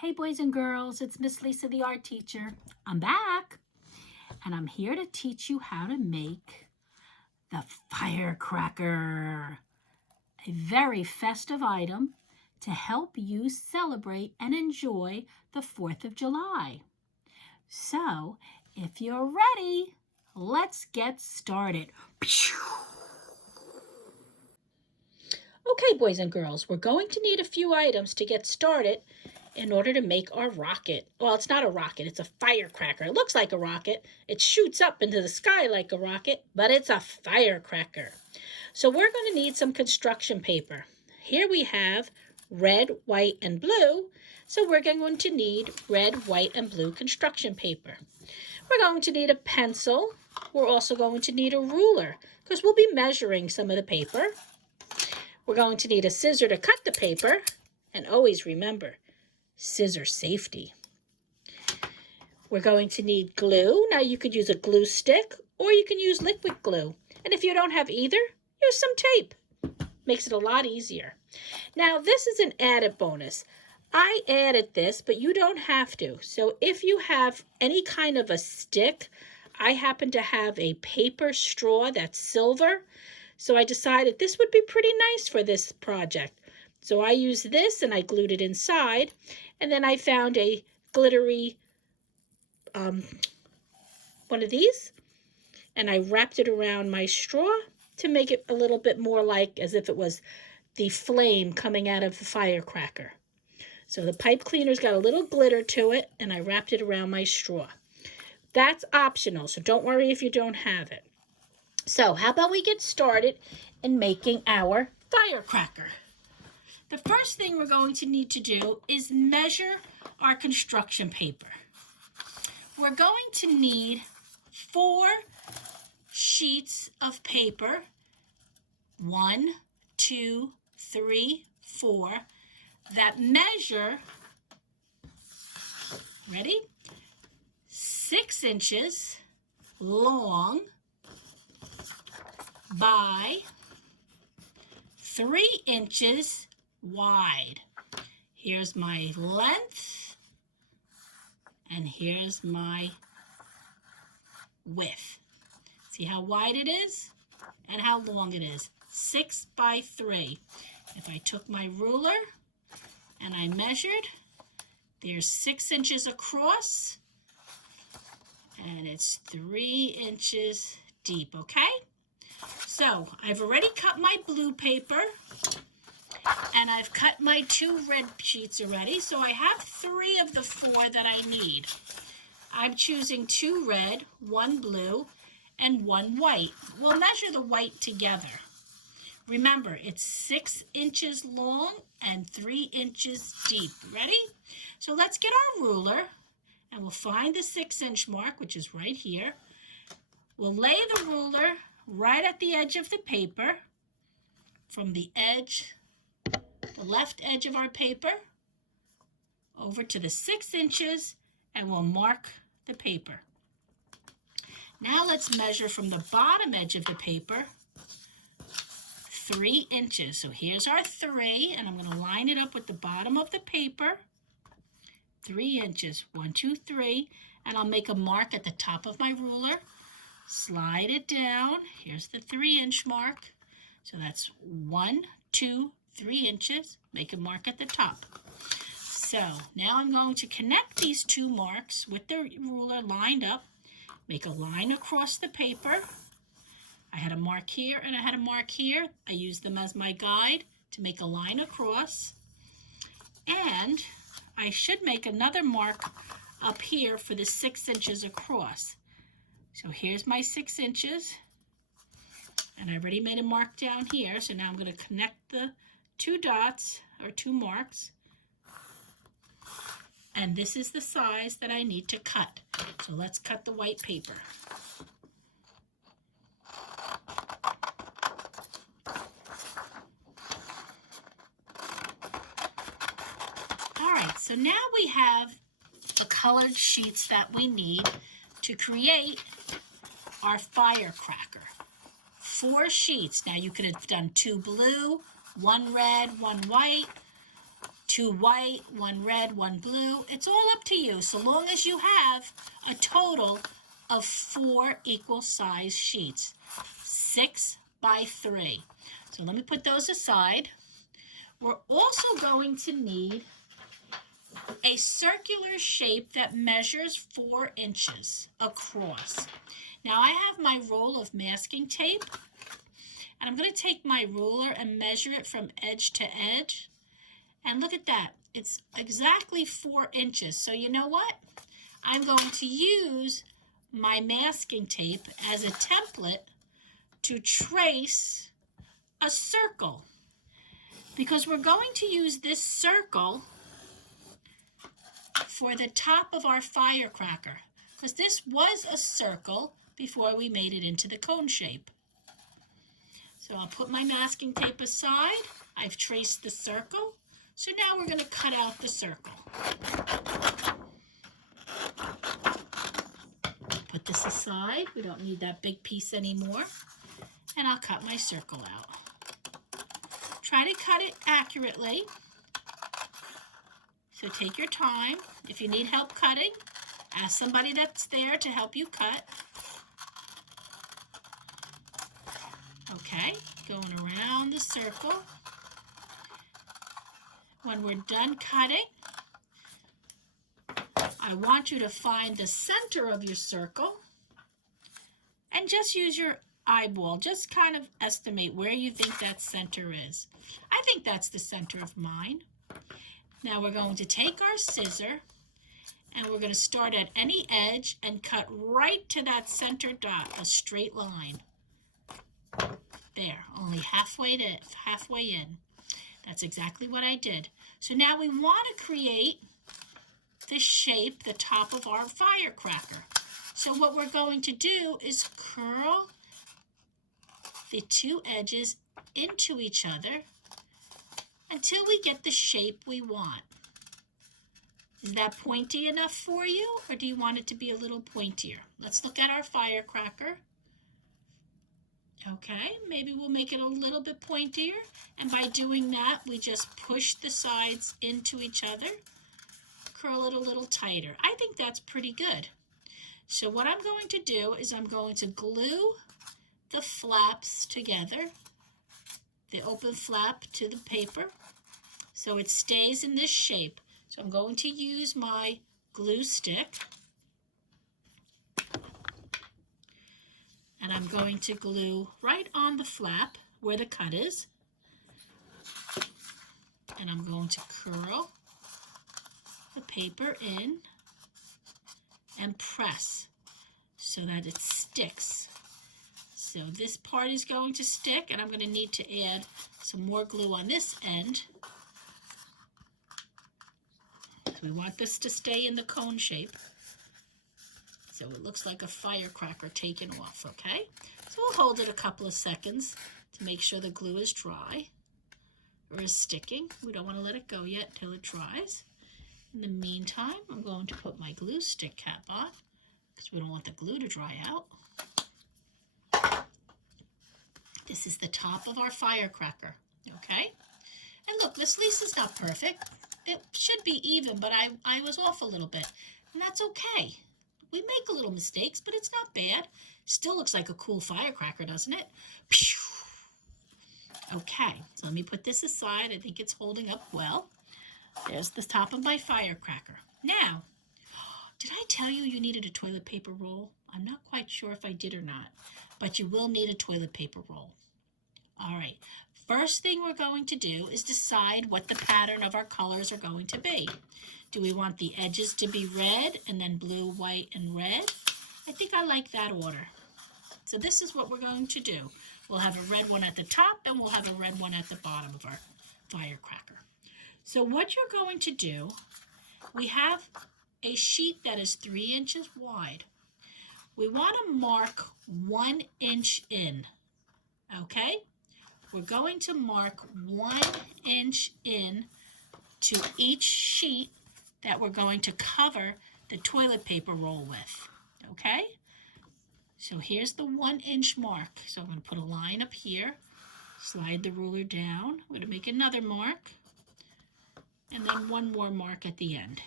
Hey boys and girls, it's Miss Lisa the art teacher. I'm back and I'm here to teach you how to make the firecracker, a very festive item to help you celebrate and enjoy the 4th of July. So, if you're ready, let's get started. Okay, boys and girls, we're going to need a few items to get started in order to make our rocket. Well, it's not a rocket, it's a firecracker. It looks like a rocket. It shoots up into the sky like a rocket, but it's a firecracker. So we're going to need some construction paper. Here we have red, white, and blue. So we're going to need red, white, and blue construction paper. We're going to need a pencil. We're also going to need a ruler because we'll be measuring some of the paper. We're going to need a scissor to cut the paper. And always remember, scissor safety. We're going to need glue. Now you could use a glue stick or you can use liquid glue. And if you don't have either, use some tape. Makes it a lot easier. Now this is an added bonus. I added this, but you don't have to. So if you have any kind of a stick, I happen to have a paper straw that's silver. So I decided this would be pretty nice for this project. So I used this and I glued it inside. And then I found a glittery one of these. And I wrapped it around my straw to make it a little bit more like as if it was the flame coming out of the firecracker. So the pipe cleaner's got a little glitter to it and I wrapped it around my straw. That's optional, so don't worry if you don't have it. So how about we get started in making our firecracker? The first thing we're going to need to do is measure our construction paper. We're going to need 4 sheets of paper. 1, 2, 3, 4 that measure, ready? 6 inches long by 3 inches wide. Here's my length and here's my width. See how wide it is and how long it is. 6 by 3. If I took my ruler and I measured, there's 6 inches across and it's 3 inches deep, okay? So I've already cut my blue paper and I've cut my 2 red sheets already. So I have 3 of the 4 that I need. I'm choosing 2 red, 1 blue, and 1 white. We'll measure the white together. Remember, it's 6 inches long and 3 inches deep. Ready? So let's get our ruler and we'll find the 6-inch mark, which is right here. We'll lay the ruler right at the edge of the paper, from the edge, the left edge of our paper, over to the 6 inches, and we'll mark the paper. Now let's measure from the bottom edge of the paper, 3 inches. So here's our 3, and I'm going to line it up with the bottom of the paper. 3 inches, 1, 2, 3, and I'll make a mark at the top of my ruler. Slide it down. Here's the 3-inch mark. So that's 1, 2, 3 inches. Make a mark at the top. So now I'm going to connect these 2 marks with the ruler lined up. Make a line across the paper. I had a mark here and I had a mark here. I used them as my guide to make a line across. And I should make another mark up here for the 6 inches across. So here's my 6 inches, and I already made a mark down here. So now I'm going to connect the 2 dots or 2 marks, and this is the size that I need to cut. So let's cut the white paper. All right, so now we have the colored sheets that we need to create our firecracker. 4 sheets. Now you could have done 2 blue, 1 red, 1 white, 2 white, 1 red, 1 blue. It's all up to you, so long as you have a total of 4 equal size sheets, 6 by 3. So let me put those aside. We're also going to need a circular shape that measures 4 inches across. Now I have my roll of masking tape, and I'm going to take my ruler and measure it from edge to edge. And look at that. It's exactly 4 inches. So you know what? I'm going to use my masking tape as a template to trace a circle, because we're going to use this circle for the top of our firecracker, because this was a circle before we made it into the cone shape. So I'll put my masking tape aside. I've traced the circle. So now we're going to cut out the circle. Put this aside. We don't need that big piece anymore. And I'll cut my circle out. Try to cut it accurately. So take your time. If you need help cutting, ask somebody that's there to help you cut. Okay, going around the circle. When we're done cutting, I want you to find the center of your circle and just use your eyeball. Just kind of estimate where you think that center is. I think that's the center of mine. Now we're going to take our scissor and we're going to start at any edge and cut right to that center dot, a straight line. There, only halfway in. That's exactly what I did. So now we want to create the shape, the top of our firecracker. So what we're going to do is curl the 2 edges into each other until we get the shape we want. Is that pointy enough for you, or do you want it to be a little pointier? Let's look at our firecracker. Okay, maybe we'll make it a little bit pointier, and by doing that, we just push the sides into each other, curl it a little tighter. I think that's pretty good. So what I'm going to do is I'm going to glue the flaps together, the open flap to the paper, so it stays in this shape. So I'm going to use my glue stick, and I'm going to glue right on the flap where the cut is. And I'm going to curl the paper in and press so that it sticks. So this part is going to stick, and I'm going to need to add some more glue on this end. So we want this to stay in the cone shape, so it looks like a firecracker taken off, okay? So we'll hold it a couple of seconds to make sure the glue is dry or is sticking. We don't want to let it go yet till it dries. In the meantime, I'm going to put my glue stick cap on because we don't want the glue to dry out. This is the top of our firecracker, okay? And look, this lease is not perfect. It should be even, but I was off a little bit, and that's okay. We make a little mistakes, but it's not bad. Still looks like a cool firecracker, doesn't it? Pew! Okay, so let me put this aside. I think it's holding up well. There's the top of my firecracker. Now, did I tell you you needed a toilet paper roll? I'm not quite sure if I did or not, but you will need a toilet paper roll. All right, first thing we're going to do is decide what the pattern of our colors are going to be. Do we want the edges to be red and then blue, white, and red? I think I like that order. So this is what we're going to do. We'll have a red one at the top and we'll have a red one at the bottom of our firecracker. So what you're going to do, we have a sheet that is 3 inches wide. We want to mark 1 inch in, okay? We're going to mark 1 inch in to each sheet that we're going to cover the toilet paper roll with, okay? So here's the 1 inch mark. So I'm going to put a line up here, slide the ruler down. I'm going to make another mark. and then one more mark at the end.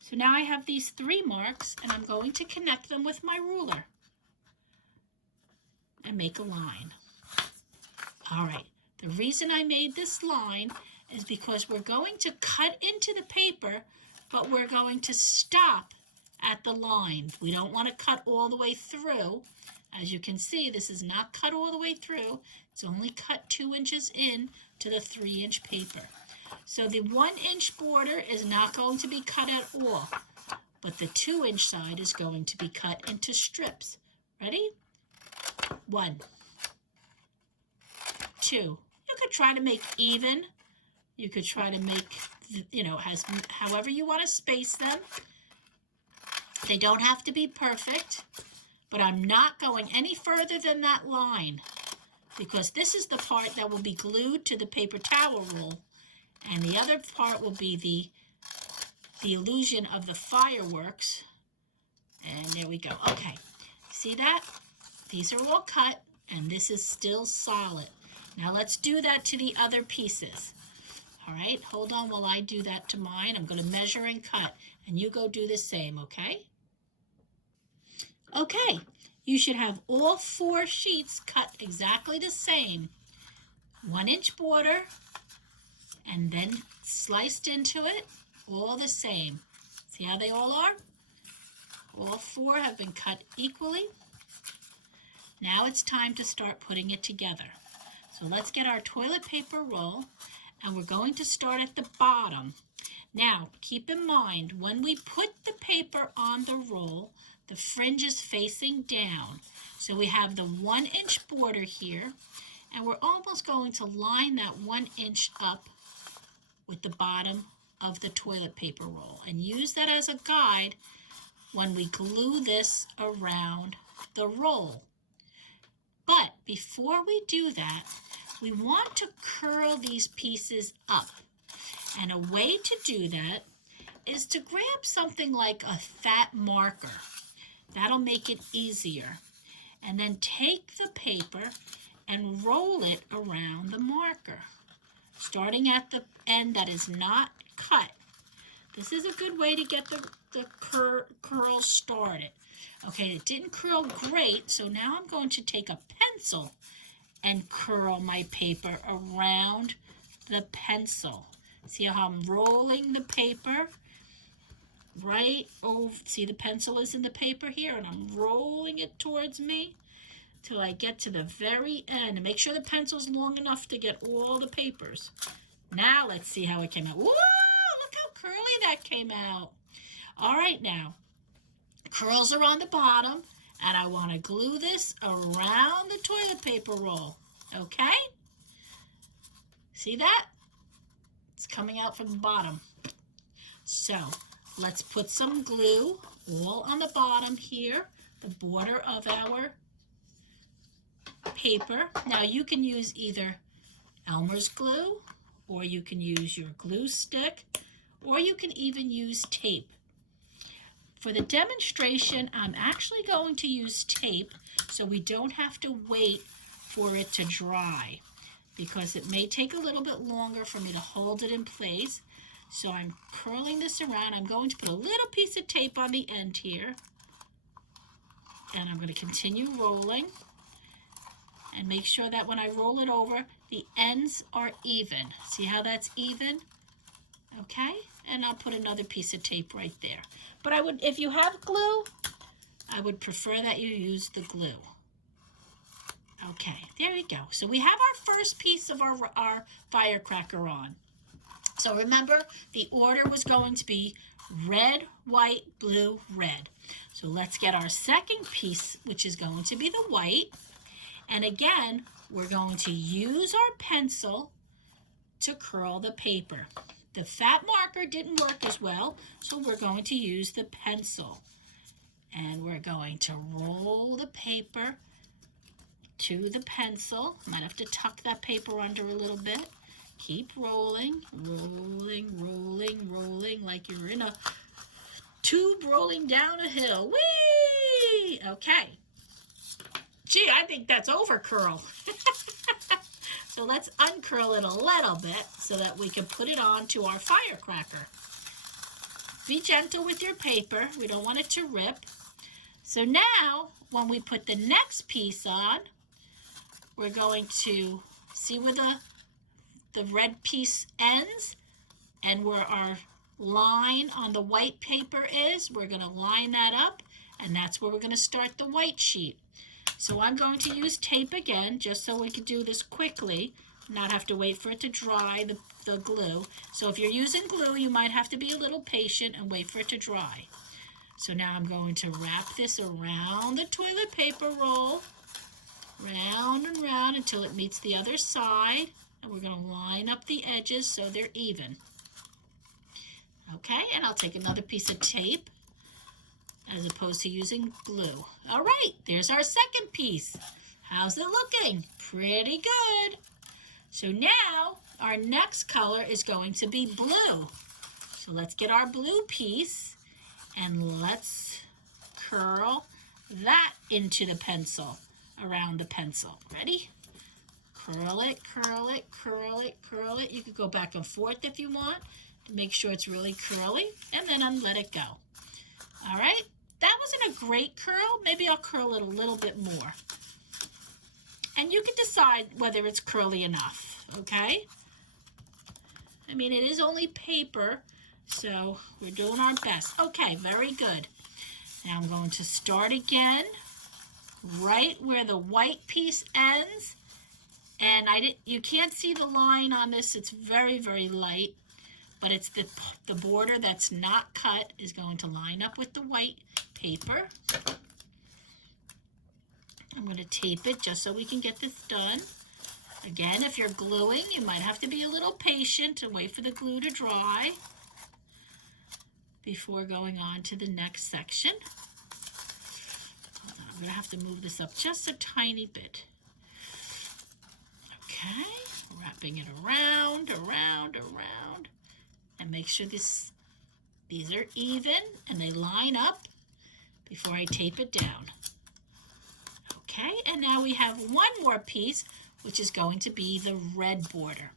So now I have these 3 marks, and I'm going to connect them with my ruler and make a line. All right, the reason I made this line is because we're going to cut into the paper, but we're going to stop at the line. We don't want to cut all the way through. As you can see, this is not cut all the way through. It's only cut 2 inches in to the 3-inch paper. So the 1-inch border is not going to be cut at all, but the 2-inch side is going to be cut into strips. Ready? 1, 2. You could try to make even. You could try to make, however you want to space them. They don't have to be perfect, but I'm not going any further than that line because this is the part that will be glued to the paper towel roll, and the other part will be the illusion of the fireworks. And there we go. Okay, see that? These are all cut, and this is still solid. Now let's do that to the other pieces. All right, hold on while I do that to mine. I'm going to measure and cut, and you go do the same, okay? Okay, you should have all 4 sheets cut exactly the same. 1-inch border, and then sliced into it, all the same. See how they all are? All 4 have been cut equally. Now it's time to start putting it together. So let's get our toilet paper roll, and we're going to start at the bottom. Now, keep in mind, when we put the paper on the roll, the fringe is facing down. So we have the 1-inch border here, and we're almost going to line that 1 inch up with the bottom of the toilet paper roll and use that as a guide when we glue this around the roll. But before we do that, we want to curl these pieces up. And a way to do that is to grab something like a fat marker. That'll make it easier. And then take the paper and roll it around the marker, starting at the end that is not cut. This is a good way to get the curl started. Okay, it didn't curl great, so now I'm going to take a pencil and curl my paper around the pencil. See how I'm rolling the paper right over, see the pencil is in the paper here, and I'm rolling it towards me till I get to the very end. And make sure the pencil's long enough to get all the papers. Now let's see how it came out. Whoa, look how curly that came out. All right, now, curls are on the bottom, and I want to glue this around the toilet paper roll, okay? See that? It's coming out from the bottom. So let's put some glue all on the bottom here, the border of our paper. Now you can use either Elmer's glue, or you can use your glue stick, or you can even use tape. For the demonstration, I'm actually going to use tape so we don't have to wait for it to dry, because it may take a little bit longer for me to hold it in place. So I'm curling this around. I'm going to put a little piece of tape on the end here, and I'm going to continue rolling and make sure that when I roll it over, the ends are even. See how that's even? Okay, and I'll put another piece of tape right there. But I would, if you have glue, I would prefer that you use the glue. Okay, there we go. So we have our first piece of our firecracker on. So remember, the order was going to be red, white, blue, red. So let's get our second piece, which is going to be the white. And again, we're going to use our pencil to curl the paper. The fat marker didn't work as well, so we're going to use the pencil. And we're going to roll the paper to the pencil. Might have to tuck that paper under a little bit. Keep rolling, rolling, rolling, rolling, like you're in a tube rolling down a hill. Whee! Okay. Gee, I think that's over curl. So let's uncurl it a little bit so that we can put it onto our firecracker. Be gentle with your paper. We don't want it to rip. So now, when we put the next piece on, we're going to see where the red piece ends and where our line on the white paper is. We're going to line that up, and that's where we're going to start the white sheet. So I'm going to use tape again, just so we can do this quickly, not have to wait for it to dry, the glue. So if you're using glue, you might have to be a little patient and wait for it to dry. So now I'm going to wrap this around the toilet paper roll, round and round until it meets the other side. And we're going to line up the edges so they're even. Okay, and I'll take another piece of tape as opposed to using glue. All right, there's our second piece. How's it looking? Pretty good. So now our next color is going to be blue. So let's get our blue piece and let's curl that into the pencil, around the pencil. Ready? Curl it, curl it, curl it, curl it. You could go back and forth if you want to make sure it's really curly, and then let it go. All right, that wasn't a great curl. Maybe I'll curl it a little bit more. And you can decide whether it's curly enough, okay? I mean, it is only paper, so we're doing our best. Okay, very good. Now I'm going to start again right where the white piece ends. And you can't see the line on this. It's very, very light. But it's the border that's not cut is going to line up with the white paper. I'm going to tape it just so we can get this done. Again, if you're gluing, you might have to be a little patient and wait for the glue to dry before going on to the next section. Hold on, I'm going to have to move this up just a tiny bit. Okay, wrapping it around, around, around. And make sure these are even and they line up before I tape it down. Okay, and now we have one more piece, which is going to be the red border.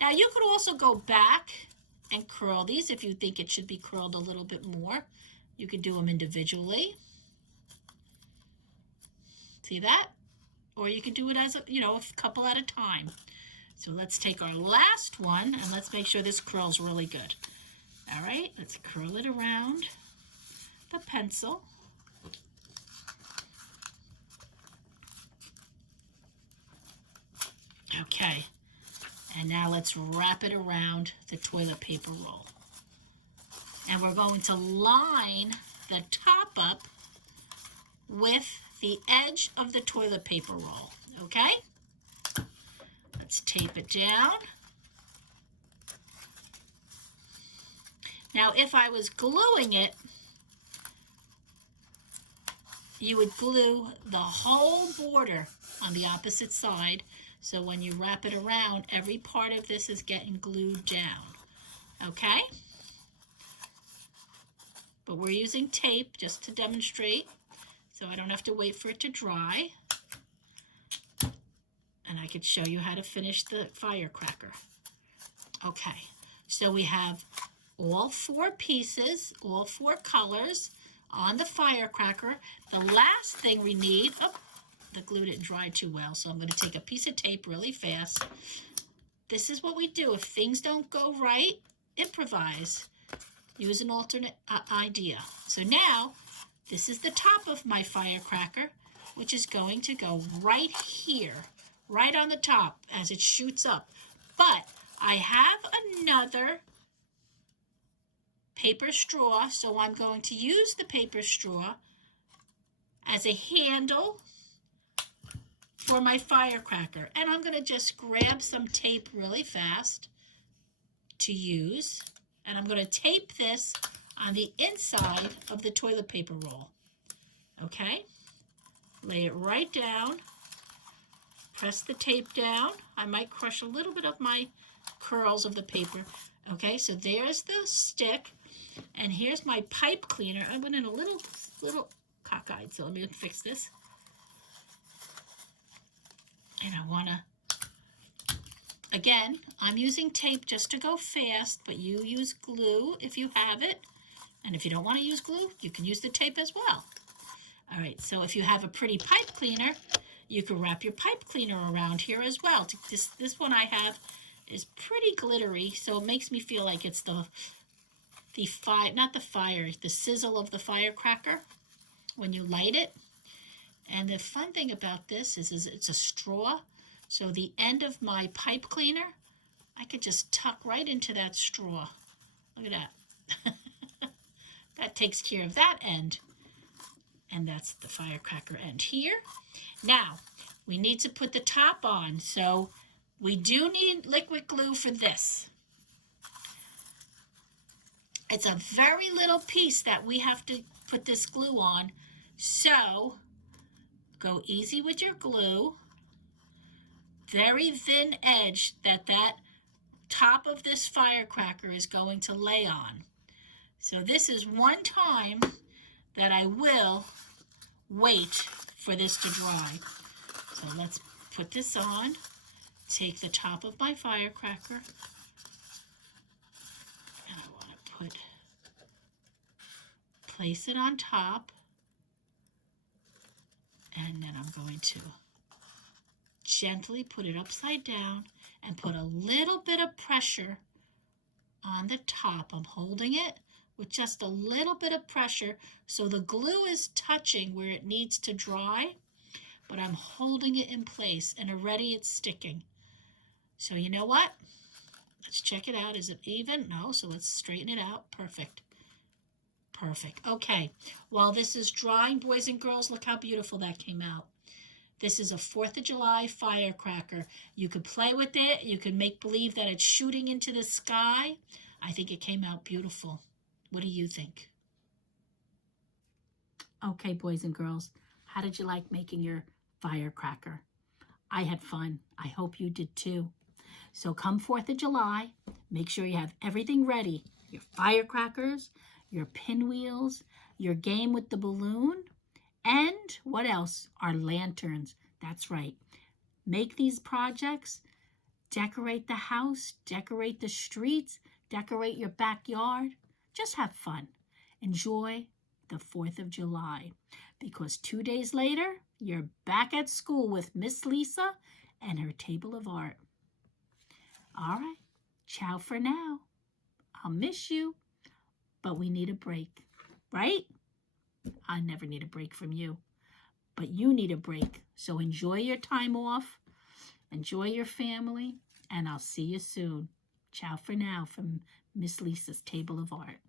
Now you could also go back and curl these if you think it should be curled a little bit more. You could do them individually. See that? Or you could do it as a couple at a time. So let's take our last one and let's make sure this curls really good. All right, let's curl it around the pencil. Okay, and now let's wrap it around the toilet paper roll. And we're going to line the top up with the edge of the toilet paper roll, okay? Let's tape it down. Now, if I was gluing it, you would glue the whole border on the opposite side. So when you wrap it around, every part of this is getting glued down, okay? But we're using tape just to demonstrate, so I don't have to wait for it to dry. And I could show you how to finish the firecracker. Okay, so we have all four pieces, all four colors on the firecracker. The last thing we need, the glue didn't dry too well, so I'm going to take a piece of tape really fast. This is what we do. If things don't go right, improvise. Use an alternate idea. So now, this is the top of my firecracker, which is going to go right here, right on the top as it shoots up. But I have another paper straw, so I'm going to use the paper straw as a handle for my firecracker. And I'm going to just grab some tape really fast to use. And I'm going to tape this on the inside of the toilet paper roll. Okay? Lay it right down. Press the tape down. I might crush a little bit of my curls of the paper. Okay, so there's the stick. And here's my pipe cleaner. I went in a little cockeyed, so let me fix this. And I want to Again, I'm using tape just to go fast, but you use glue if you have it. And if you don't want to use glue, you can use the tape as well. All right, so if you have a pretty pipe cleaner, you can wrap your pipe cleaner around here as well. This one I have is pretty glittery, so it makes me feel like it's the sizzle of the firecracker when you light it. And the fun thing about this is it's a straw, so the end of my pipe cleaner, I could just tuck right into that straw. Look at that. That takes care of that end. And that's the firecracker end here. Now, we need to put the top on, so we do need liquid glue for this. It's a very little piece that we have to put this glue on, so go easy with your glue. Very thin edge that top of this firecracker is going to lay on. So this is one time that I will wait for this to dry. So let's put this on. Take the top of my firecracker, and I want to place it on top, and then I'm going to gently put it upside down and put a little bit of pressure on the top. I'm holding it with just a little bit of pressure so the glue is touching where it needs to dry, but I'm holding it in place, and already it's sticking. So you know what? Let's check it out. Is it even? No, so let's straighten it out. Perfect. Perfect. Okay, while this is drying, boys and girls, look how beautiful that came out. This is a 4th of July firecracker. You could play with it. You could make believe that it's shooting into the sky. I think it came out beautiful. What do you think? Okay, boys and girls, how did you like making your firecracker? I had fun. I hope you did too. So come 4th of July, make sure you have everything ready. Your firecrackers, your pinwheels, your game with the balloon, and what else? Our lanterns. That's right. Make these projects, decorate the house, decorate the streets, decorate your backyard. Just have fun. Enjoy the 4th of July, because 2 days later, you're back at school with Miss Lisa and her table of art. All right, ciao for now. I'll miss you, but we need a break, right? I never need a break from you, but you need a break. So enjoy your time off, enjoy your family, and I'll see you soon. Ciao for now from Miss Lisa's Table of Art.